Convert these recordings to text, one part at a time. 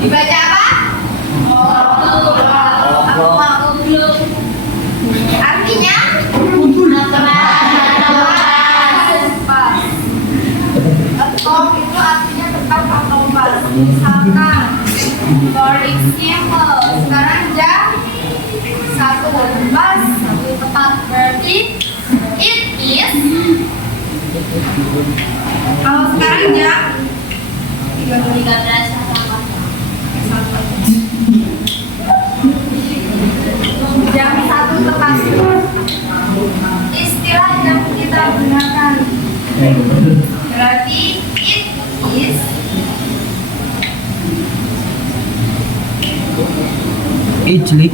Dibaca apa? Artinya? Atau itu artinya tepat atau pas. Misalkan, for example, sekarang jam 1 pas, 1 tepat, berarti it is. Kalau sekarang jam 13 jam 1 tepat. Istilah yang kita gunakan berarti it is Ijlik.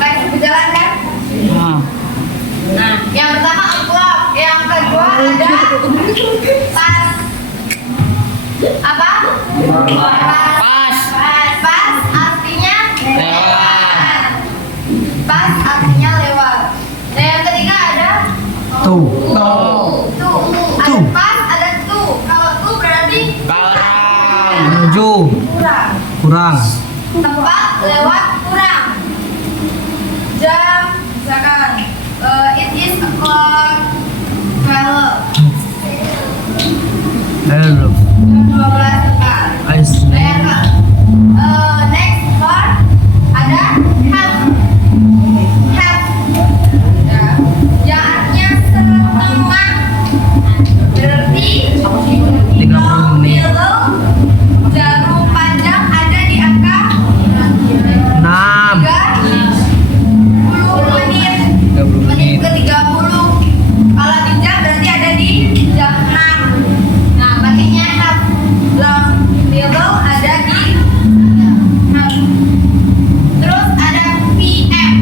Baik, berjalan kan? Nah, yang pertama amplop, yang kedua ada pas. Apa? Pas. Pas artinya lewat. Pas artinya lewat. Nah, yang ketiga ada Tuh. tuh. Ada pas, ada tuh. Kalau tuh berarti Menuju. Kurang. tempat lewat kurang. Jam misalkan it is o'clock 12. Hello. Jam 12 tepat. I see. Next word ada have. Have. Ya. Yang artinya setengah. Berarti 30 menit. jarum panjang ada di angka 6. 30 menit. 30 Menit menit. ke 30. Kalau di jam berarti ada di jam 6. Nah, pakainya have. Long middle ada di have. Terus ada PM.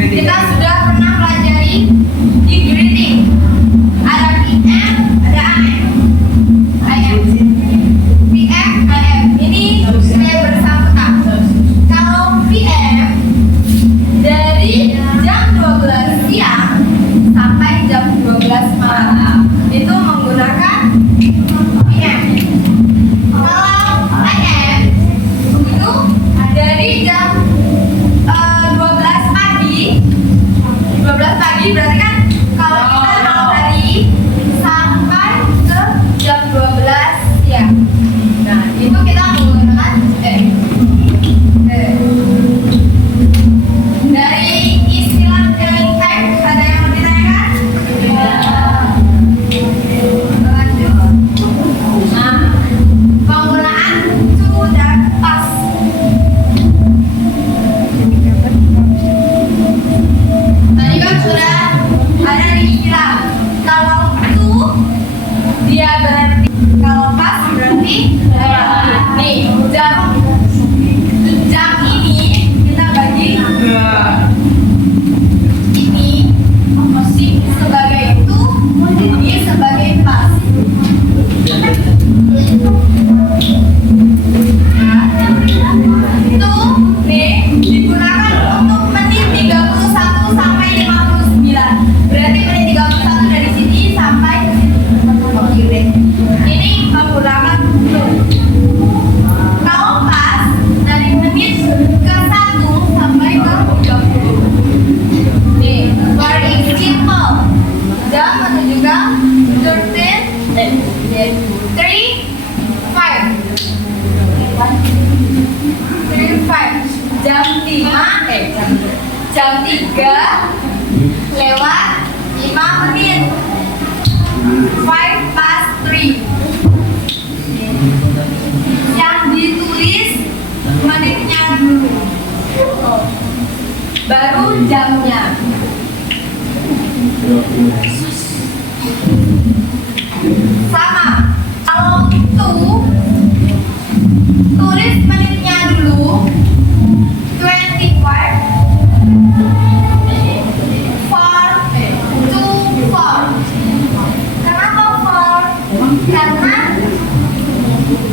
Kita sudah pernah pelajari di greeting. Ada PM, ada AM. PM, AM. Ini saya bersangkutan. Kalau PM dari jam 12 siang sampai jam 12 malam itu menggunakan PM. Kalau AM itu dari jam 12 pagi. 12 pagi berarti kan kalau kita malam hari sampai ke jam 12 siang. Nah, itu kita menggunakan dari istilah killing time ada yang mau ditanyakan? Lanjut. Nah, penggunaan to dan pas. Tadi kan sudah ada di istilah. Kalau to dia berarti, kalau pas berarti nih jam ini kita bagi ini sebagai to, ini sebagai pas. Itu nih digunakan untuk menit 31 sampai 59. Berarti menit 31 dari sini sampai ke sini. Ini menggunakan to. Kalau pas dari menit ke 1 sampai ke 30. Nih, very simple. Jam menunjukkan 5. Jam 3 lewat 5 menit. 5 past 3. Yang ditulis menitnya dulu, baru jamnya. Sama, kalau tulis menitnya dulu 24 4. Kenapa 4? Karena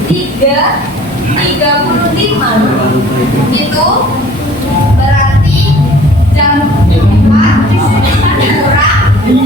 35 itu berarti jam 4 kurang 3.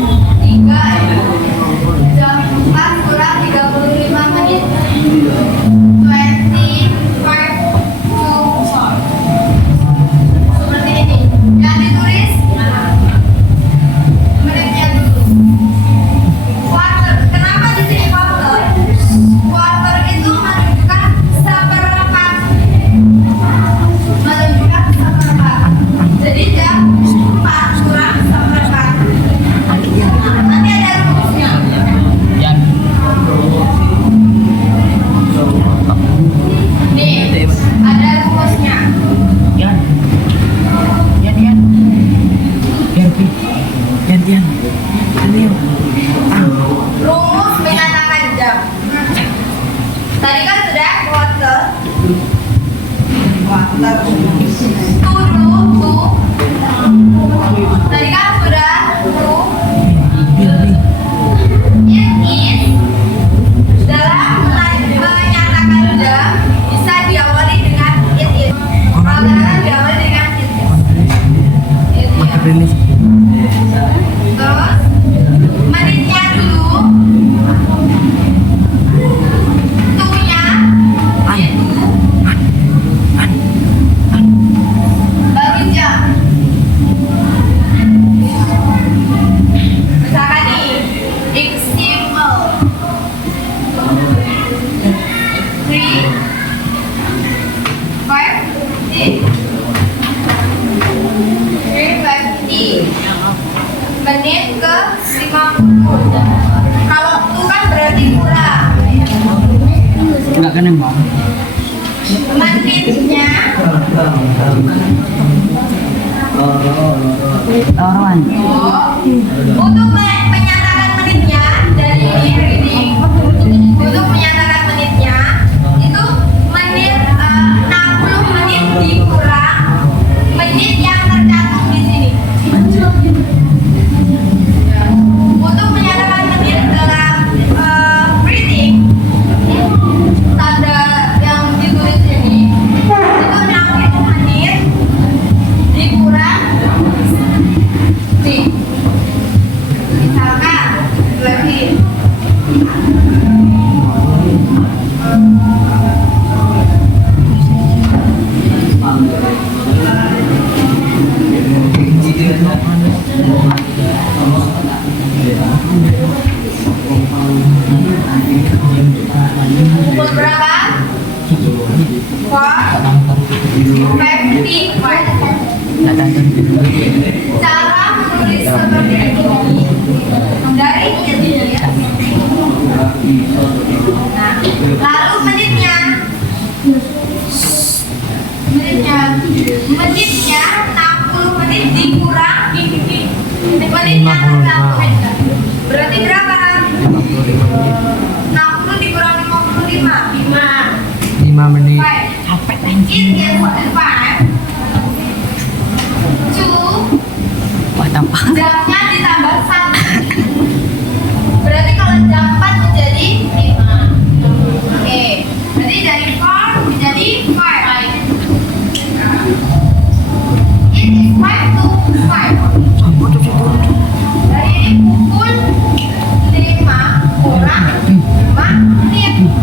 dulu tuh. Tadi kan sudah tuh. It is dalam menyatakan jam bisa diawali dengan it is. Kalau diawali dengan it is. Rilis. Terus menitnya dulu. Tunya itu baru jam. Misalkan nih, example 3, 5, menit ke 50. Kalau itu kan berarti kurang. Enggak kan emang. Menitnya Orang. untuk menyatakan menitnya dari reading, untuk menyatakan menitnya itu menit 60 menit dikurang menit yang tercantum di sini. Untuk menyatakan menit dalam reading, tanda yang ditulis ini itu 60 menit dikurang nih. Misalkan lagi pukul berapa? 4:55. Cara menulis seperti ini dari ini. Nah, lalu menitnya 60 menit dikurang menitnya tercantum. Berarti berapa? 60 dikurang 55. 5 menit. 5. It is 5 to jamnya ditambah 1. Berarti kalau jam 4 menjadi 5. Oke. Berarti dari 4 menjadi 5. It is 5 to 5. Dari ini pukul 5 kurang 5 menit.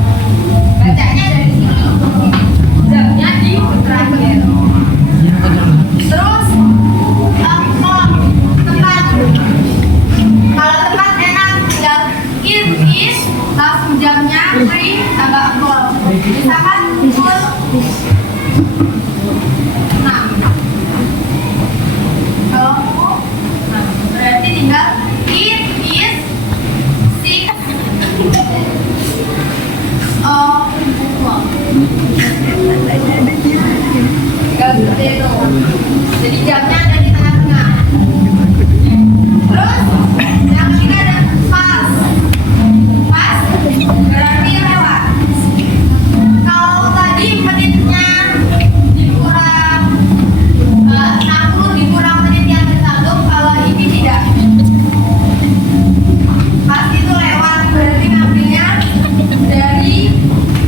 Bacanya dari sini. Jamnya di terakhir. Terus tepat. Kalau tepat enak tinggal it is langsung jamnya free tambah call. Misalkan pukul 6. Kalau pukul 6 berarti tinggal it is 6 o'clock. Tinggal seperti itu. Jadi jamnya ada di tengah-tengah. Terus yang ketiga ada pas. Pas berarti lewat. Kalau tadi menitnya dikurang 60 dikurang menit yang tercantum, kalau ini tidak. Pas itu lewat berarti ngambilnya dari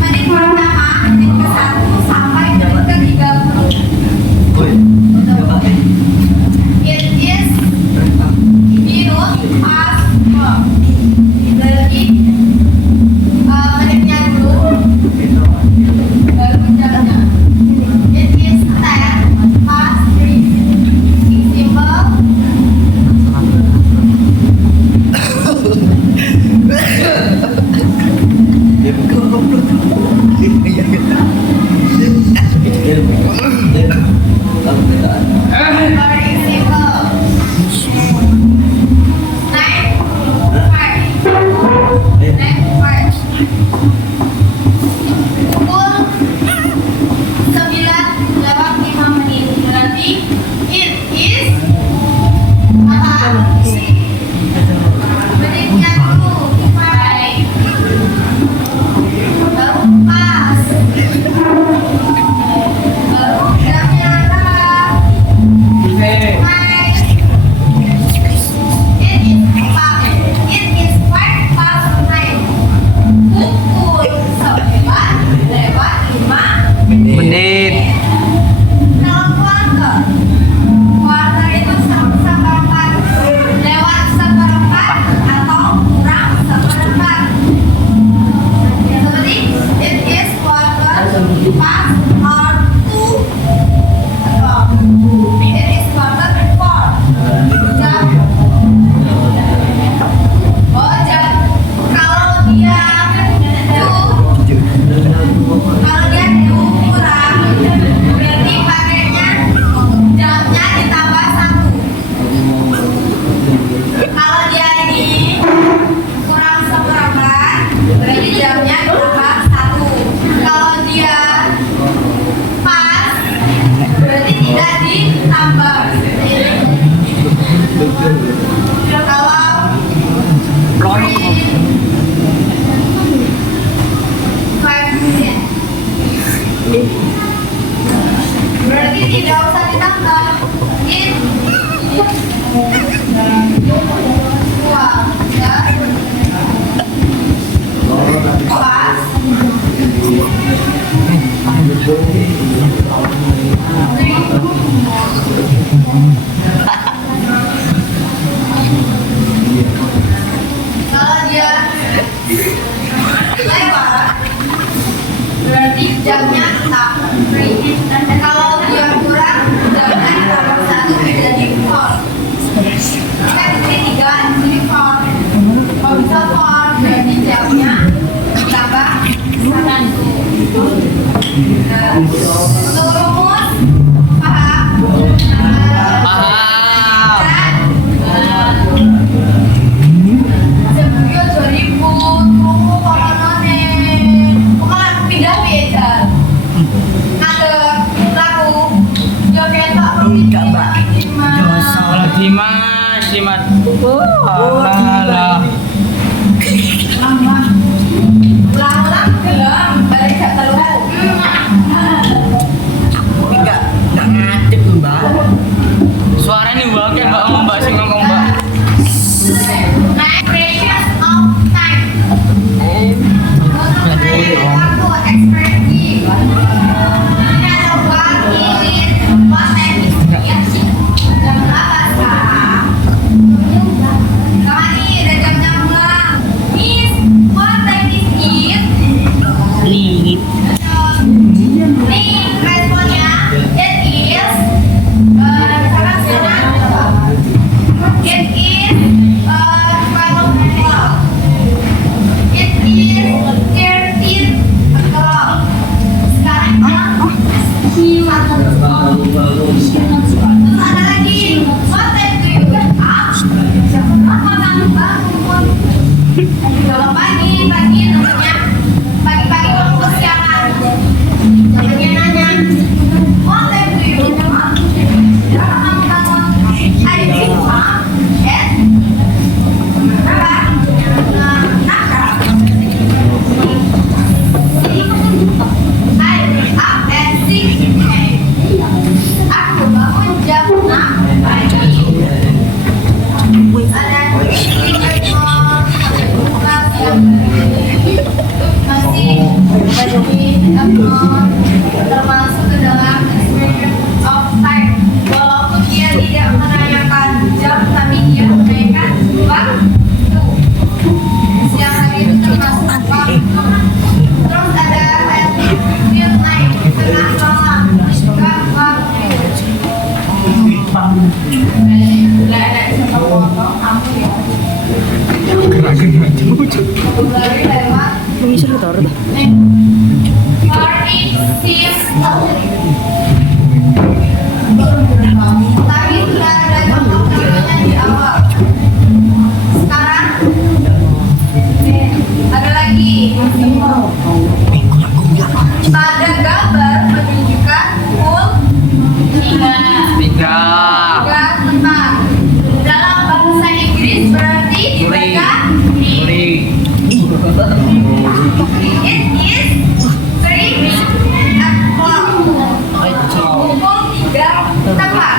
menit pertama, menit ke 1 sampai menit ke 30. ditambah. Kalau berarti tidak usah ditambah. Dua, ya. Pas. Kalau dia lewat, berarti jamnya tetap free. Dan kalau dia kurang, jamnya ditambah satu menjadi 4. Kita di sini 3, di sini 4. Kalau bisa 4, berarti jamnya ditambah 1. Untuk rumus, paham? Sebelum 2000, tunggu koronone. Bukan pindah beda. Ada laku. Joget tak Enggak, Mbak. Kalau Dimas. Alah. Ulang-ulang gelem, balik gak terlalu. Enggak ngadep Mbak. Suaranya Mbak, kayak Mbak ngomong Mbak sing ngomong Mbak. Next, precious of time. Waktu ekspresi. Ini ada wakil, konten inspirasi. Jam berapa sekarang? Kapan nih, udah jamnya pulang. Miss, what time is it? Nih. Nih, responnya, it is misalkan sekarang it is 12 o'clock. It is 13 o'clock. Sekarang terus ada lagi, what time do you get up? Jam berapa kamu bangun? Jawab pagi namanya. Pagi-pagi kamu kesiangan. Namanya nanya, what time do you get up? Berapa kamu bangun? I wake up at berapa? I wake up at 6 a.m. Aku bangun jam 6 pagi. Ada termasuk ke dalam experience of time. Walaupun dia tidak menanyakan jam, tapi dia menanyakan waktu. Siang hari itu termasuk waktu. Terus ada midnight, tengah malam, juga waktu. Nggak ada siapa ngomong, kamu ya. Lalu lewat. Bisa lu taruh dah. Tadi sudah ada contoh namanya di awal. Sekarang ada lagi. Pada gambar menunjukkan pukul 3 tempat. Dalam bahasa Inggris berarti dibaca it is 3 o'clock. Pukul 3 tepat.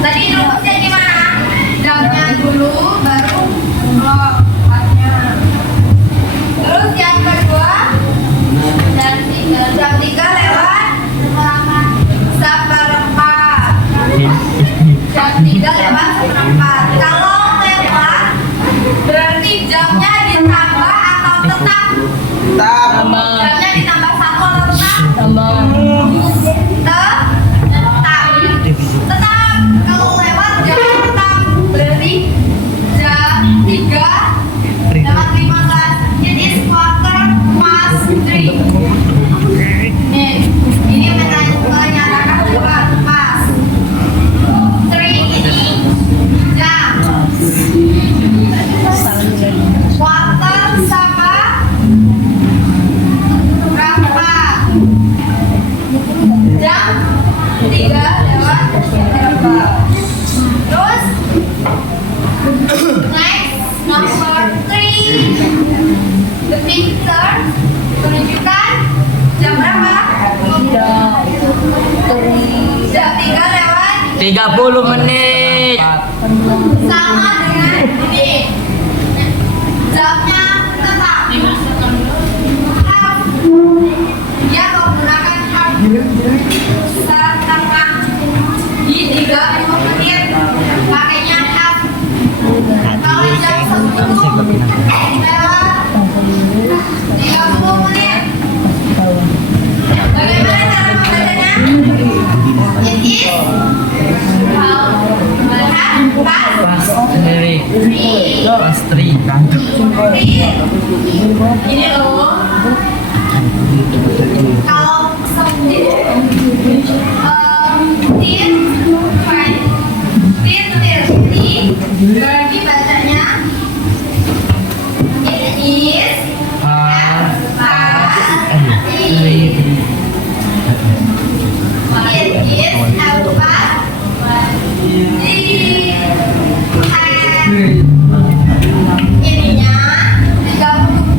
Tadi rumusnya gimana? Jamnya dulu, baru tepatnya. Terus yang kedua, jam 3 lewat seperempat. Jam 3 lewat seperempat. Kalau lewat, berarti jamnya ditambah atau tetap? Jamnya ditambah 1 atau tetap? Tetap. Kalau lewat jam tetap, berarti jam 3 lewat 15. It is 3:15. Nih, ini menyatakan lewat pas. 3 ini jam. Quarter sama berapa? Jam 3 lewat 30 menit. Sama dengan ini. Jamnya tetap. Half. Dia menggunakan half. Setengah. Di 30 menit. Pakainya half. Kalau jam 10 lewat 30 menit. Bagaimana cara membacanya? It is Pas sendiri. Pastri. ini loh. Kalau tin berarti bacanya it is ininya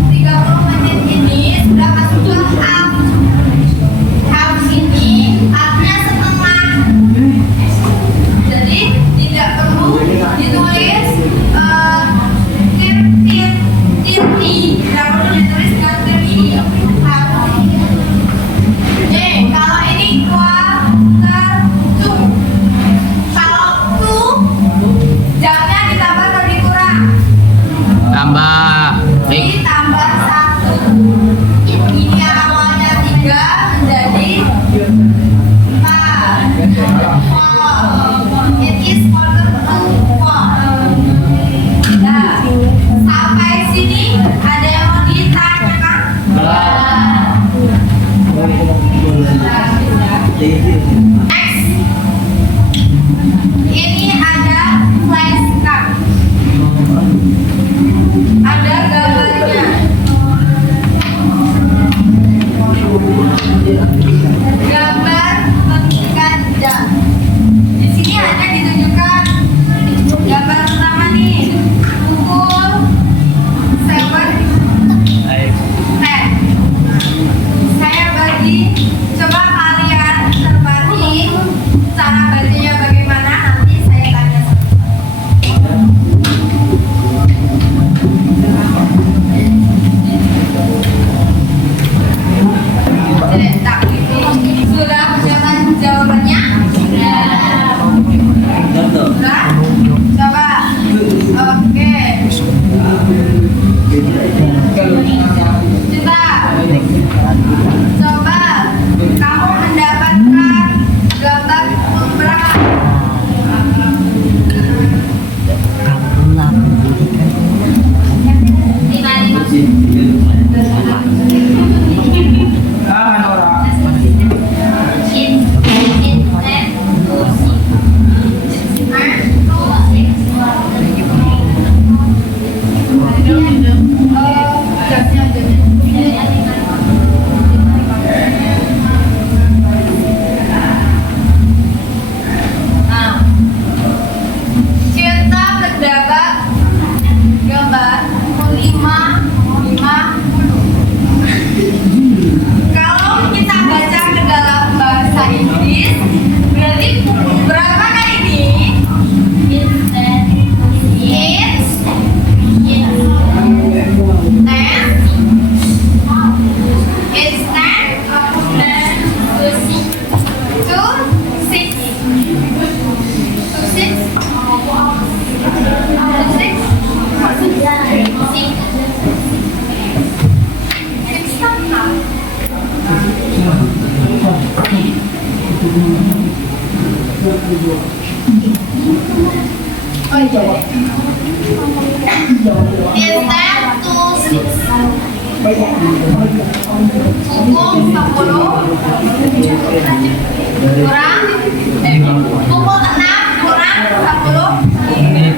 30 menit ini sudah masuk ke half. Half ini halfnya setengah. Jadi tidak perlu ditulis tirti, tidak perlu ditulis dengan tirti. Kalau ini quarter to. Kalau to jamnya ditambah atau dikurang? Tambah. Ditambah 1. Ini awalnya 3 menjadi 4. It is quarter to 4. Nah, sampai sini ada yang mau ditanyakan? Next, ini ada flashcard. Ada gambarnya. Gambar mengikat jam. Di sini hanya ditunjukkan gambar pertama nih, pukul 7:10. Saya bagi, coba kalian terbagi cara bacanya bagaimana, nanti saya tanya. Sudah dapat jawabannya? Sudah? Coba. Oke. Coba kamu mendapatkan gambar berapa? Cinta terdapat gambar 5:50. Kalau kita baca ke dalam bahasa Inggris, berarti berapa kali ini? It's 10 to 6. Oh iya. Instead to 6. Pukul 10 kurang pukul 6 kurang 10 menit.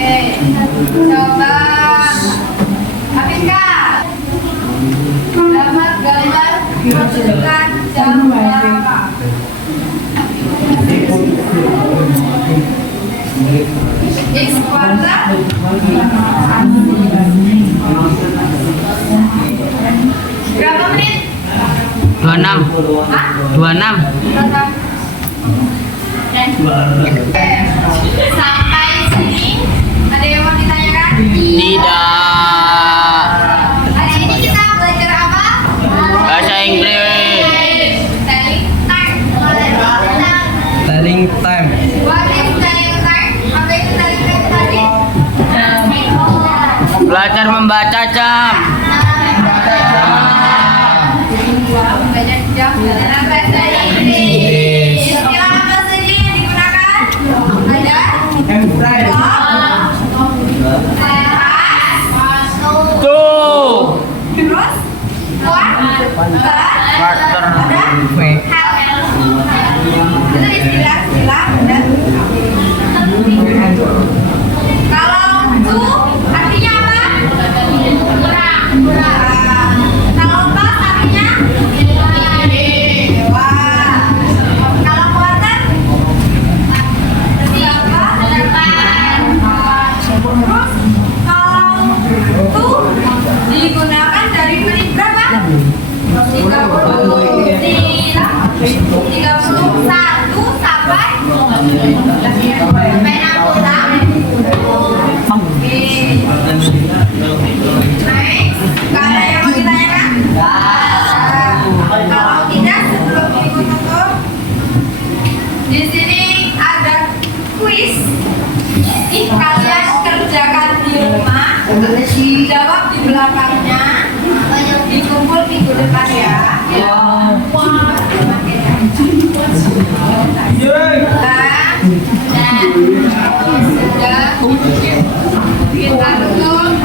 Oke, coba Afika dapat gambar menunjukkan jam berapa? X quarter. Berapa menit? 26. Hah? 26. Berapa? Sampai sini ada yang mau ditanyakan? Tidak. Hari ini kita belajar apa? Bahasa Inggris. Telling time. Telling time. What is telling time? Apa itu telling time tadi? Belajar membaca jam. Membaca jam dalam bahasa Inggris. Istilah apa saja yang digunakan? Ada Tuh. terus Quarter. itu istilah-istilah. Kalau to artinya apa? Kurang. Kalau pas artinya dewa. Kalau quarter siapa? Depan. Terus kalau to digunakan dari menit berapa? 31 sampai 66. Oke. Next, nggak ada yang mau ditanyakan? Kalau tidak, sebelum ikut tutup, di sini ada kuis. Kalian kerjakan di rumah, jawab di belakangnya, dikumpul minggu depan ya. Sudah kita tutup.